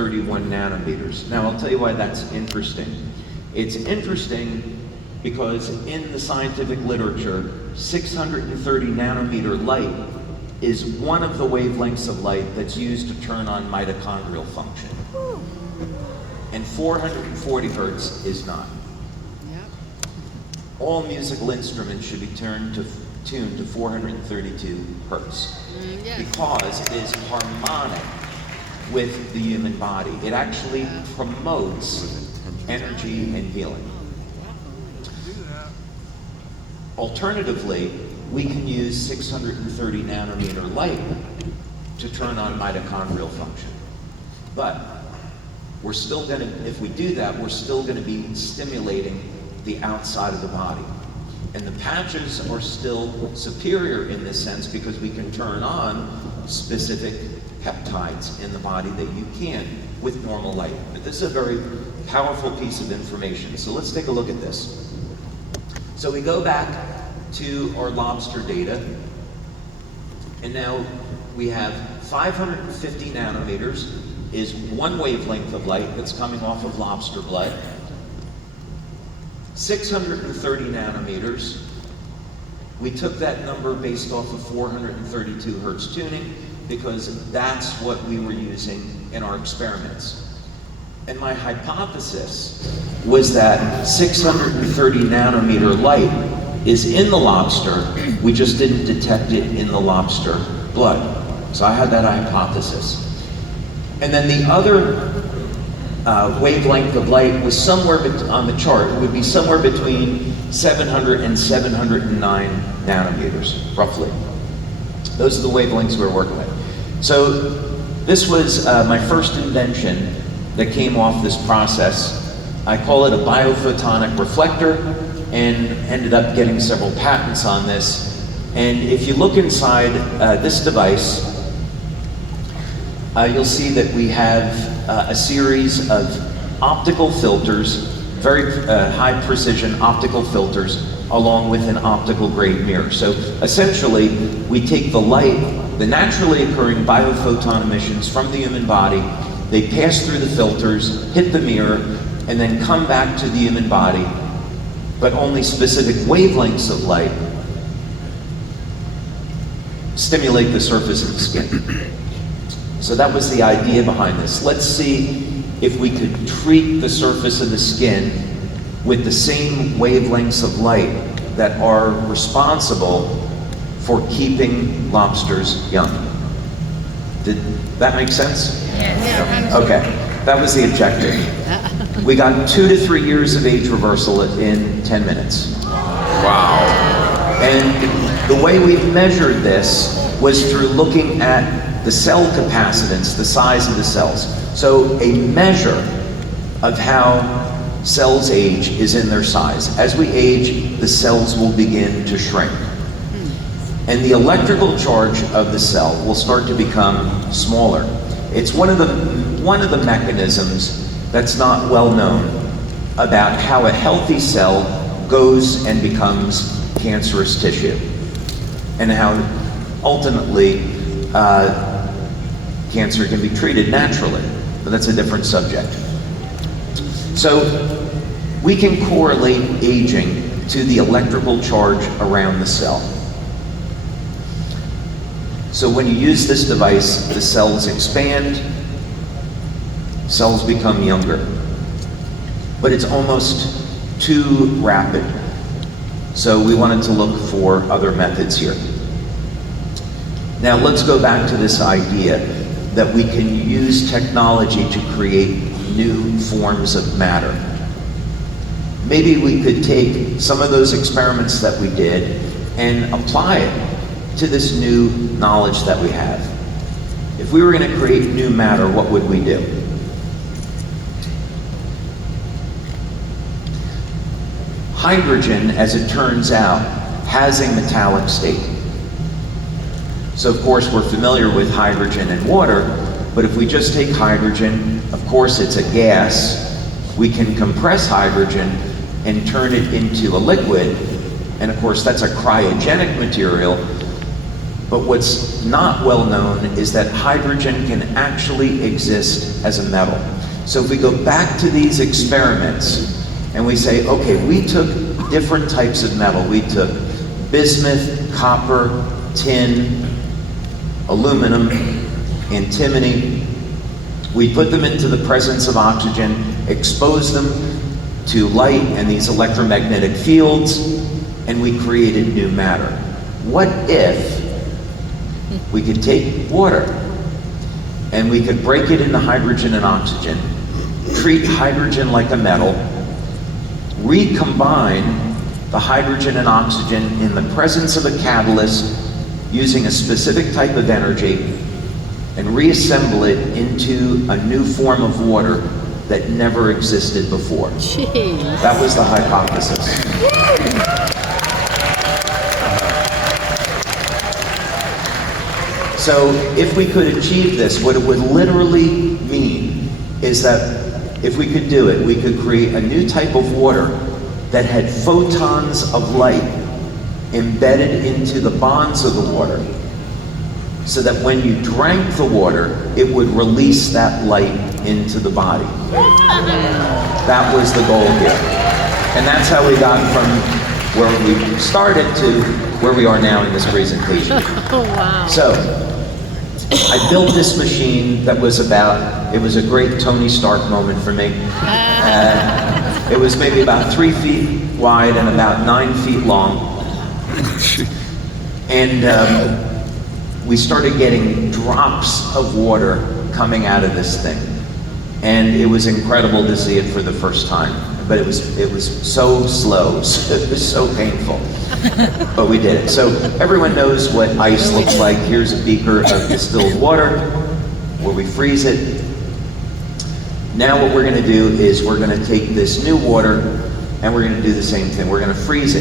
631 nanometers. Now I'll tell you why that's interesting. It's interesting because in the scientific literature, 630 nanometer light is one of the wavelengths of light that's used to turn on mitochondrial function. And 440 hertz is not. All musical instruments should be tuned to 432 hertz because it is harmonic with the human body. It actually promotes energy and healing. Alternatively, we can use 630 nanometer light to turn on mitochondrial function. But we're still going to, if we do that, we're still going to be stimulating the outside of the body. And the patches are still superior in this sense because we can turn on specific peptides in the body that you can with normal light. But this is a very powerful piece of information. So let's take a look at this. So we go back to our lobster data, and now we have 550 nanometers is one wavelength of light that's coming off of lobster blood. 630 nanometers, we took that number based off of 432 hertz tuning because that's what we were using in our experiments. And my hypothesis was that 630 nanometer light is in the lobster, we just didn't detect it in the lobster blood. So I had that hypothesis. And then the other wavelength of light was somewhere on the chart, would be somewhere between 700 and 709 nanometers, roughly. Those are the wavelengths we were working with. So this was my first invention that came off this process. I call it a biophotonic reflector, and ended up getting several patents on this. And if you look inside this device, you'll see that we have a series of optical filters, very high precision optical filters, along with an optical grade mirror. So essentially, we take the light, the naturally occurring biophoton emissions from the human body, they pass through the filters, hit the mirror, and then come back to the human body, but only specific wavelengths of light stimulate the surface of the skin. So that was the idea behind this. Let's see if we could treat the surface of the skin with the same wavelengths of light that are responsible for keeping lobsters young. Did that make sense? Yes. Okay, that was the objective. We got 2 to 3 years of age reversal in 10 minutes. Wow. And the way we measured this was through looking at the cell capacitance, the size of the cells. So a measure of how cells age is in their size. As we age, the cells will begin to shrink. And the electrical charge of the cell will start to become smaller. It's one of the mechanisms that's not well known about how a healthy cell goes and becomes cancerous tissue, and how ultimately cancer can be treated naturally, but that's a different subject. So we can correlate aging to the electrical charge around the cell. So when you use this device, the cells expand, cells become younger. But it's almost too rapid. So we wanted to look for other methods here. Now let's go back to this idea that we can use technology to create new forms of matter. Maybe we could take some of those experiments that we did and apply it to this new knowledge that we have. If we were going to create new matter, what would we do? Hydrogen, as it turns out, has a metallic state. So of course we're familiar with hydrogen and water, but if we just take hydrogen, of course it's a gas, we can compress hydrogen and turn it into a liquid, and of course that's a cryogenic material. But what's not well known is that hydrogen can actually exist as a metal. So if we go back to these experiments and we say, okay, we took different types of metal. We took bismuth, copper, tin, aluminum, antimony. We put them into the presence of oxygen, exposed them to light and these electromagnetic fields, and we created new matter. What if we could take water and we could break it into hydrogen and oxygen, treat hydrogen like a metal, recombine the hydrogen and oxygen in the presence of a catalyst using a specific type of energy, and reassemble it into a new form of water that never existed before. Jeez. That was the hypothesis. So if we could achieve this, what it would literally mean is that if we could do it, we could create a new type of water that had photons of light embedded into the bonds of the water, so that when you drank the water, it would release that light into the body. That was the goal here. And that's how we got from where we started to where we are now in this presentation. Oh, wow. So, I built this machine that was it was a great Tony Stark moment for me. It was maybe about 3 feet wide and about 9 feet long. And we started getting drops of water coming out of this thing. And it was incredible to see it for the first time. But it was so slow, it was so painful. But we did it. So everyone knows what ice looks like. Here's a beaker of distilled water where we freeze it. Now what we're going to do is we're going to take this new water and we're going to do the same thing. We're going to freeze it.